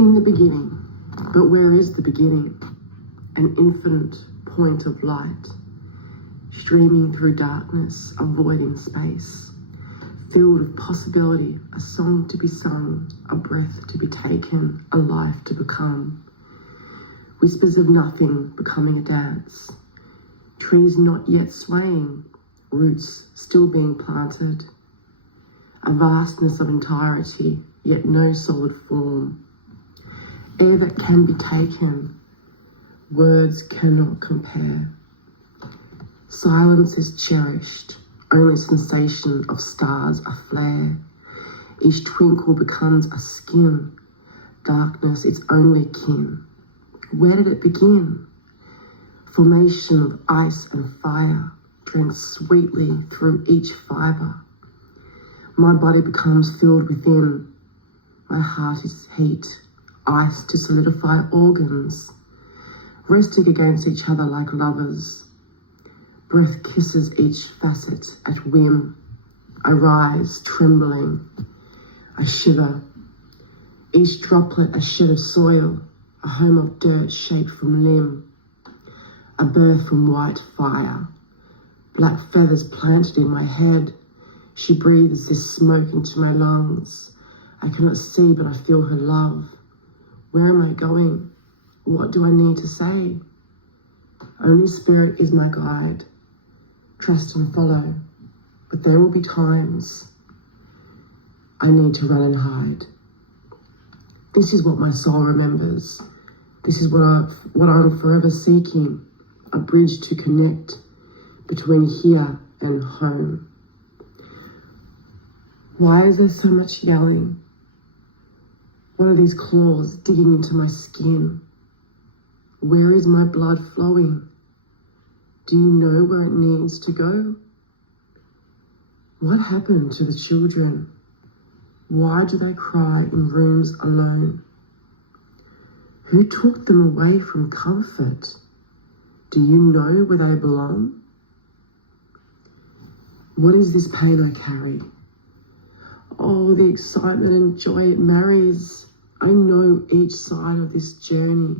In the beginning, but where is the beginning? An infinite point of light, streaming through darkness, avoiding space, filled with possibility, a song to be sung, a breath to be taken, a life to become. Whispers of nothing becoming a dance, trees not yet swaying, roots still being planted, a vastness of entirety, yet no solid form, air that can be taken, words cannot compare. Silence is cherished, only sensation of stars aflare. Each twinkle becomes a skin, darkness its only kin. Where did it begin? Formation of ice and fire, drank sweetly through each fibre. My body becomes filled within, my heart is heat, ice to solidify organs, resting against each other like lovers. Breath kisses each facet at whim. I rise, trembling. I shiver. Each droplet a shed of soil, a home of dirt shaped from limb. A birth from white fire. Black feathers planted in my head. She breathes this smoke into my lungs. I cannot see, but I feel her love. Where am I going? What do I need to say? Only spirit is my guide. Trust and follow, but there will be times I need to run and hide. This is what my soul remembers. This is what I'm forever seeking, a bridge to connect between here and home. Why is there so much yelling? What are these claws digging into my skin? Where is my blood flowing? Do you know where it needs to go? What happened to the children? Why do they cry in rooms alone? Who took them away from comfort? Do you know where they belong? What is this pain I carry? Oh, the excitement and joy it marries. I know each side of this journey.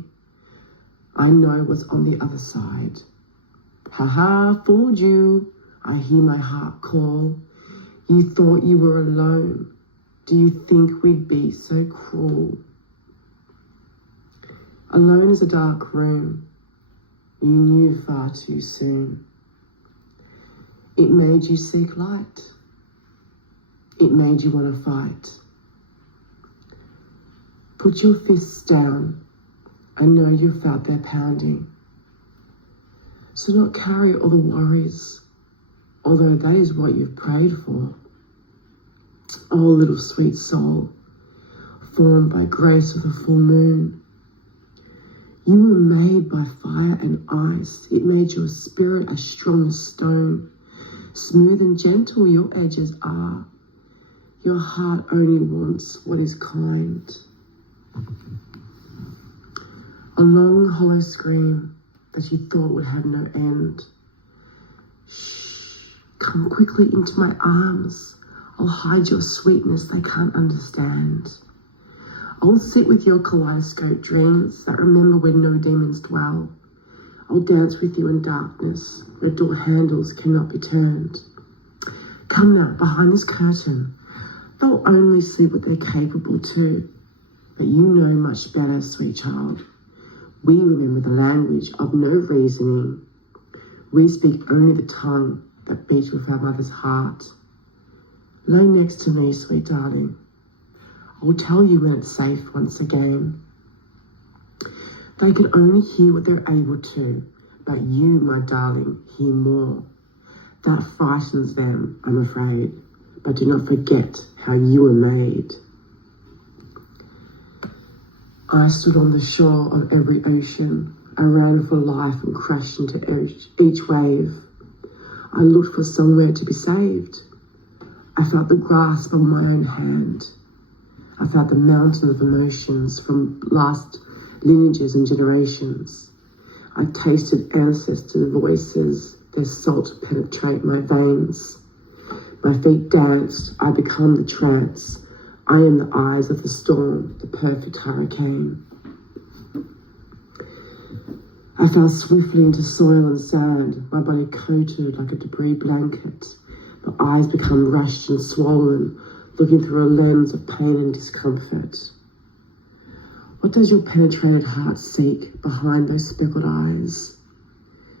I know what's on the other side. Ha, fooled you. I hear my heart call. You thought you were alone. Do you think we'd be so cruel? Alone is a dark room. You knew far too soon. It made you seek light. It made you want to fight. Put your fists down. I know you felt their pounding. So not carry all the worries, although that is what you've prayed for. Oh, little sweet soul, formed by grace of the full moon. You were made by fire and ice. It made your spirit as strong as stone. Smooth and gentle your edges are. Your heart only wants what is kind. A long hollow scream that you thought would have no end. Shh, come quickly into my arms. I'll hide your sweetness they can't understand. I'll sit with your kaleidoscope dreams that remember where no demons dwell. I'll dance with you in darkness where door handles cannot be turned. Come now, behind this curtain. They'll only see what they're capable to. But you know much better, sweet child. We remember the language of no reasoning. We speak only the tongue that beats with our mother's heart. Lay next to me, sweet darling. I'll tell you when it's safe once again. They can only hear what they're able to, but you, my darling, hear more. That frightens them, I'm afraid, but do not forget how you were made. I stood on the shore of every ocean. I ran for life and crashed into each wave. I looked for somewhere to be saved. I felt the grasp of my own hand. I felt the mountain of emotions from last lineages and generations. I tasted ancestors' voices, their salt penetrate my veins. My feet danced, I become the trance. I am the eyes of the storm, the perfect hurricane. I fell swiftly into soil and sand, my body coated like a debris blanket. My eyes become rushed and swollen, looking through a lens of pain and discomfort. What does your penetrated heart seek behind those speckled eyes?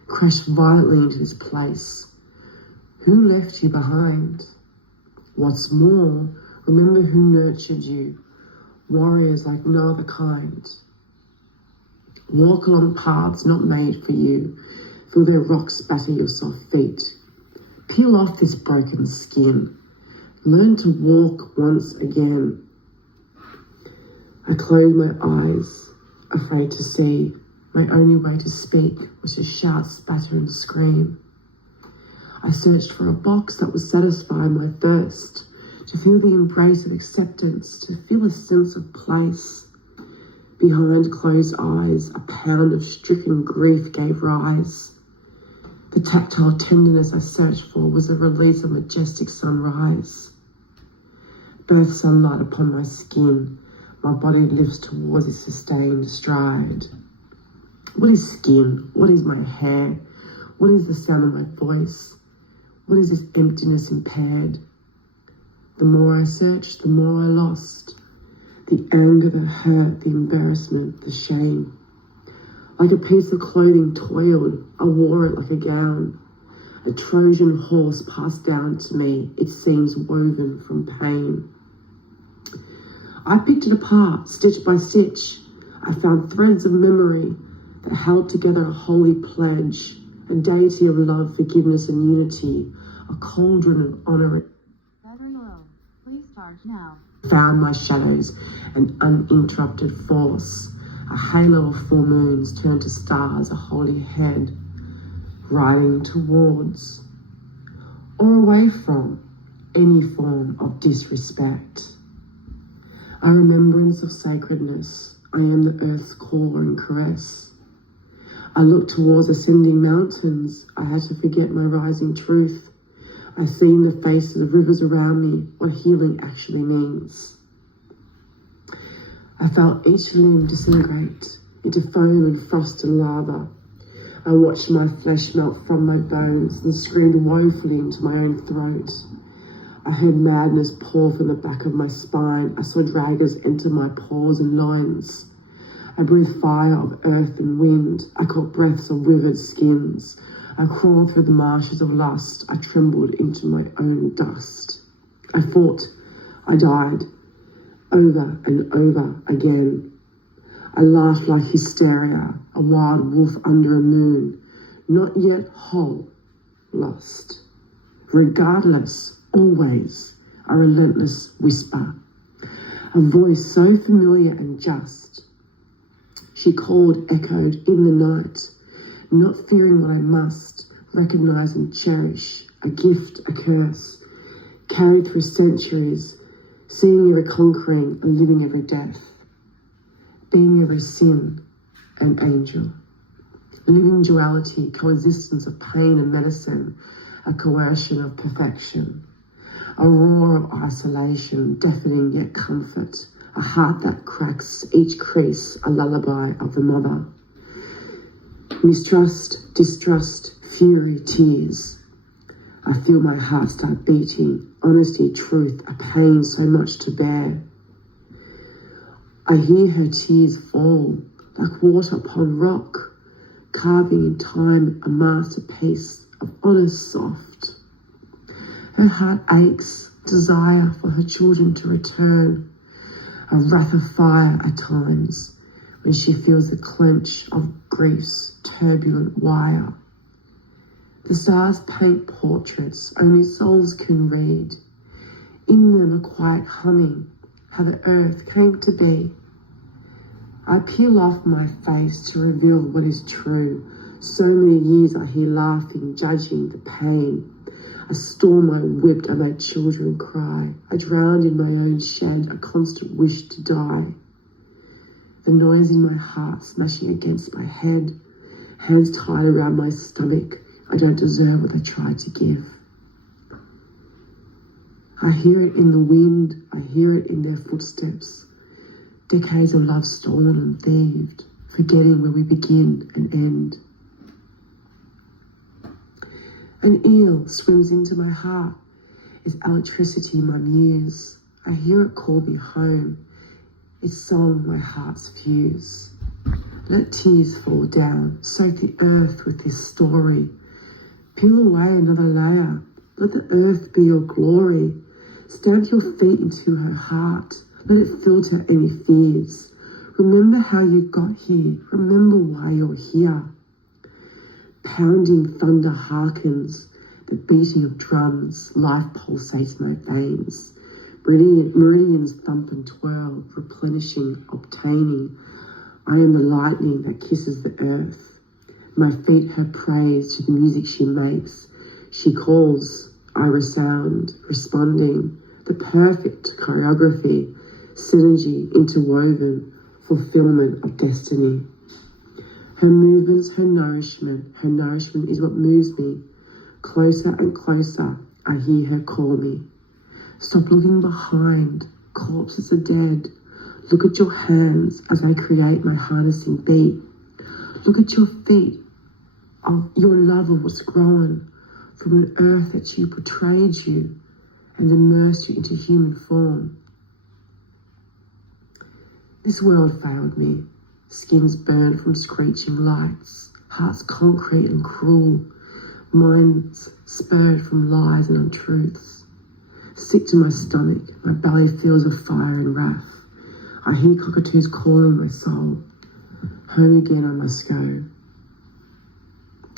Crash violently into this place. Who left you behind? What's more, remember who nurtured you, warriors like no other kind. Walk along paths not made for you. Feel their rocks batter your soft feet. Peel off this broken skin. Learn to walk once again. I closed my eyes, afraid to see. My only way to speak was to shout, spatter and scream. I searched for a box that would satisfy my thirst, to feel the embrace of acceptance, to feel a sense of place. Behind closed eyes, a pound of stricken grief gave rise. The tactile tenderness I searched for was a release of majestic sunrise. Birth sunlight upon my skin, my body lifts towards its sustained stride. What is skin? What is my hair? What is the sound of my voice? What is this emptiness impaired? The more I searched, the more I lost. The anger, the hurt, the embarrassment, the shame. Like a piece of clothing toiled, I wore it like a gown. A Trojan horse passed down to me, its seams woven from pain. I picked it apart, stitch by stitch. I found threads of memory that held together a holy pledge, a deity of love, forgiveness and unity, a cauldron of honor. Better low. Please start now. Found my shadows, an uninterrupted force. A halo of full moons turned to stars, a holy head, riding towards or away from any form of disrespect. A remembrance of sacredness, I am the earth's core and caress. I looked towards ascending mountains, I had to forget my rising truth. I seen the faces of rivers around me, what healing actually means. I felt each limb disintegrate into foam and frost and lava. I watched my flesh melt from my bones and screamed woefully into my own throat. I heard madness pour from the back of my spine. I saw daggers enter my pores and loins. I breathed fire of earth and wind. I caught breaths of withered skins. I crawled through the marshes of lust. I trembled into my own dust. I fought. I died. Over and over again. I laughed like hysteria, a wild wolf under a moon, not yet whole, lost. Regardless, always, a relentless whisper, a voice so familiar and just. She called, echoed in the night, not fearing what I must, recognize and cherish, a gift, a curse, carried through centuries, seeing every conquering and living every death, being every sin an angel, living duality, coexistence of pain and medicine, a coercion of perfection, a roar of isolation, deafening yet comfort, a heart that cracks, each crease a lullaby of the mother. Mistrust, distrust, fury, tears. I feel my heart start beating, honesty, truth, a pain so much to bear. I hear her tears fall like water upon rock, carving in time a masterpiece of honest soft. Her heart aches, desire for her children to return, a wrath of fire at times when she feels the clench of grief's turbulent wire. The stars paint portraits only souls can read. In them a quiet humming, how the earth came to be. I peel off my face to reveal what is true. So many years I hear laughing, judging the pain. A storm I whipped, I made children cry. I drowned in my own shed, a constant wish to die. The noise in my heart smashing against my head, hands tied around my stomach. I don't deserve what they tried to give. I hear it in the wind, I hear it in their footsteps. Decades of love stolen and thieved, forgetting where we begin and end. An eel swims into my heart, its electricity my muse. I hear it call me home, its song my heart's fuse. Let tears fall down, soak the earth with this story. Peel away another layer, let the earth be your glory. Stamp your feet into her heart, let it filter any fears. Remember how you got here, remember why you're here. Pounding thunder hearkens, the beating of drums, life pulsates my veins. Meridians thump and twirl, replenishing, obtaining. I am the lightning that kisses the earth. My feet her praise to the music she makes. She calls, I resound, responding. The perfect choreography, synergy interwoven, fulfillment of destiny. Her movements, her nourishment is what moves me. Closer and closer, I hear her call me. Stop looking behind, corpses are dead. Look at your hands as I create my harnessing beat. Look at your feet, of your love of what's grown from an earth that you portrayed you and immersed you into human form. This world failed me. Skins burned from screeching lights, hearts concrete and cruel, minds spurred from lies and untruths. Sick to my stomach, my belly fills with fire and wrath. I hear cockatoos calling my soul. Home again I must go.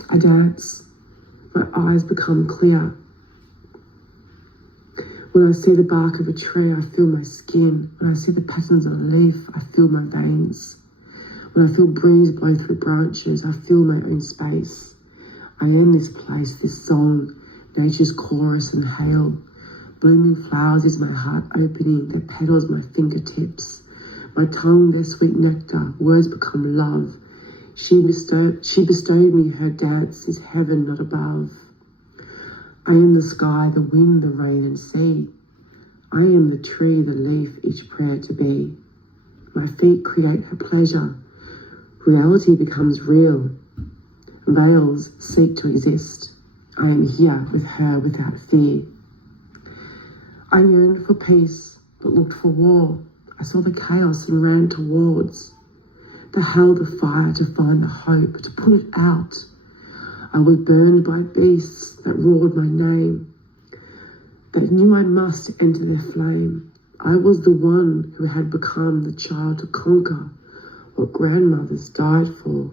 I dance, my eyes become clear. When I see the bark of a tree, I feel my skin. When I see the patterns on a leaf, I feel my veins. When I feel breeze blow through branches, I feel my own space. I am this place, this song, nature's chorus and hail. Blooming flowers is my heart opening, their petals my fingertips. My tongue, their sweet nectar, words become love. She bestowed me her dance is heaven not above. I am the sky, the wind, the rain and sea. I am the tree, the leaf, each prayer to be. My feet create her pleasure. Reality becomes real. Veils seek to exist. I am here with her without fear. I yearned for peace, but looked for war. I saw the chaos and ran towards the hell, the fire to find the hope, to put it out. I was burned by beasts that roared my name, that knew I must enter their flame. I was the one who had become the child to conquer what grandmothers died for.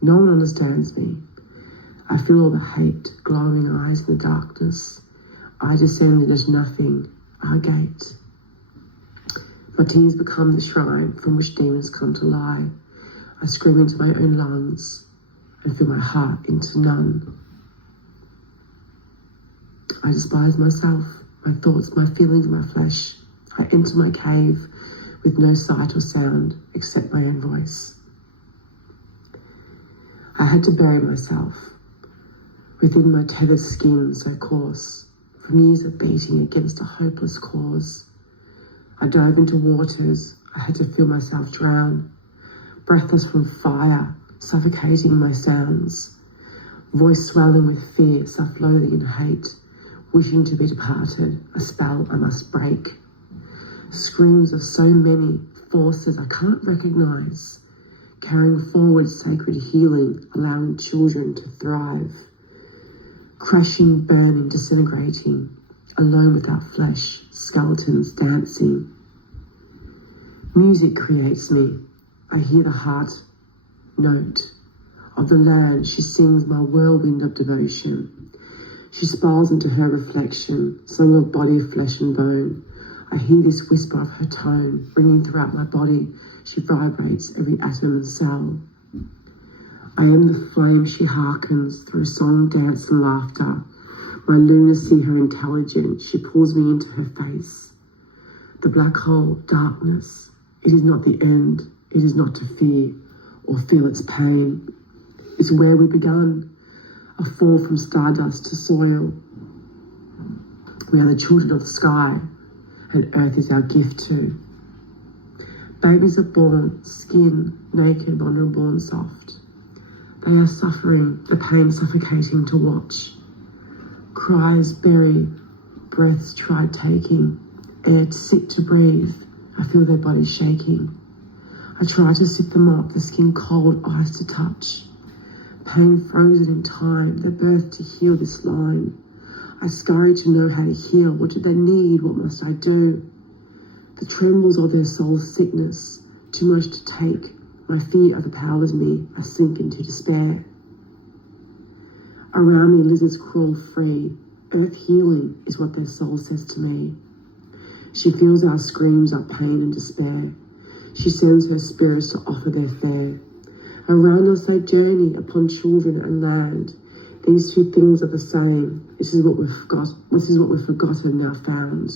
No one understands me. I feel all the hate, glowing eyes in the darkness. I descended as nothing, our gate. My tears become the shrine from which demons come to lie. I scream into my own lungs and fill my heart into none. I despise myself, my thoughts, my feelings, my flesh. I enter my cave with no sight or sound except my own voice. I had to bury myself within my tethered skin so coarse, from years of beating against a hopeless cause. I dove into waters, I had to feel myself drown, breathless from fire, suffocating my sounds, voice swelling with fear, self-loathing and hate, wishing to be departed, a spell I must break. Screams of so many forces I can't recognize, carrying forward sacred healing, allowing children to thrive. Crashing, burning, disintegrating, alone without flesh, skeletons dancing. Music creates me. I hear the heart note of the land. She sings my whirlwind of devotion. She spirals into her reflection, song of body, flesh and bone. I hear this whisper of her tone, ringing throughout my body. She vibrates every atom and cell. I am the flame she hearkens through song, dance and laughter. My lunacy, her intelligence, she pulls me into her face. The black hole, darkness, it is not the end. It is not to fear or feel its pain. It's where we begun, a fall from stardust to soil. We are the children of the sky, and earth is our gift too. Babies are born, skin, naked, vulnerable and soft. They are suffering, the pain suffocating to watch. Cries bury, breaths tried taking, air sick to breathe. I feel their bodies shaking. I try to sip them up, the skin cold, eyes to touch. Pain frozen in time, their birth to heal this line. I scurry to know how to heal. What do they need? What must I do? The trembles of their soul's sickness, too much to take. My fear overpowers me. I sink into despair. Around me, lizards crawl free. Earth healing is what their soul says to me. She feels our screams, our pain and despair. She sends her spirits to offer their fare. Around us they journey upon children and land. These two things are the same. This is what we've forgotten, now found.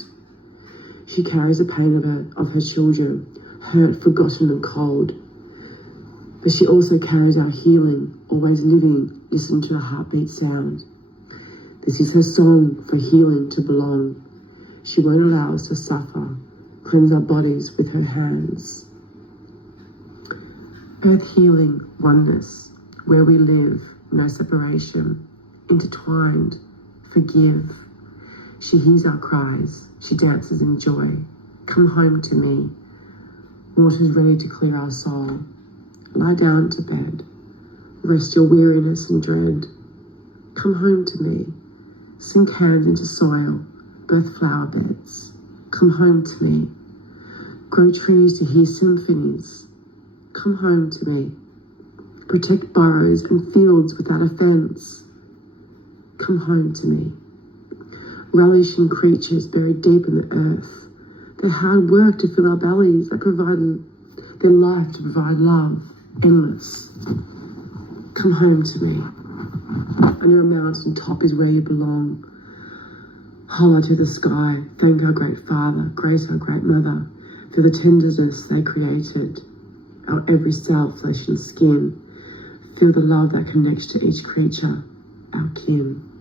She carries the pain of her children, hurt, forgotten and cold. But she also carries our healing, always living, listen to her heartbeat sound. This is her song for healing to belong. She won't allow us to suffer, cleanse our bodies with her hands. Earth healing, oneness, where we live, no separation, intertwined, forgive. She hears our cries, she dances in joy. Come home to me. Water's ready to clear our soul. Lie down to bed. Rest your weariness and dread. Come home to me. Sink hands into soil, birth flower beds. Come home to me. Grow trees to hear symphonies. Come home to me. Protect burrows and fields without offence. Come home to me. Relish in creatures buried deep in the earth. Their hard work to fill our bellies, they provided their life to provide love, endless. Come home to me. Under a mountain top is where you belong. Holler to the sky, thank our great Father, grace our great Mother, for the tenderness they created. Our every cell, flesh and skin. Feel the love that connects to each creature, our kin.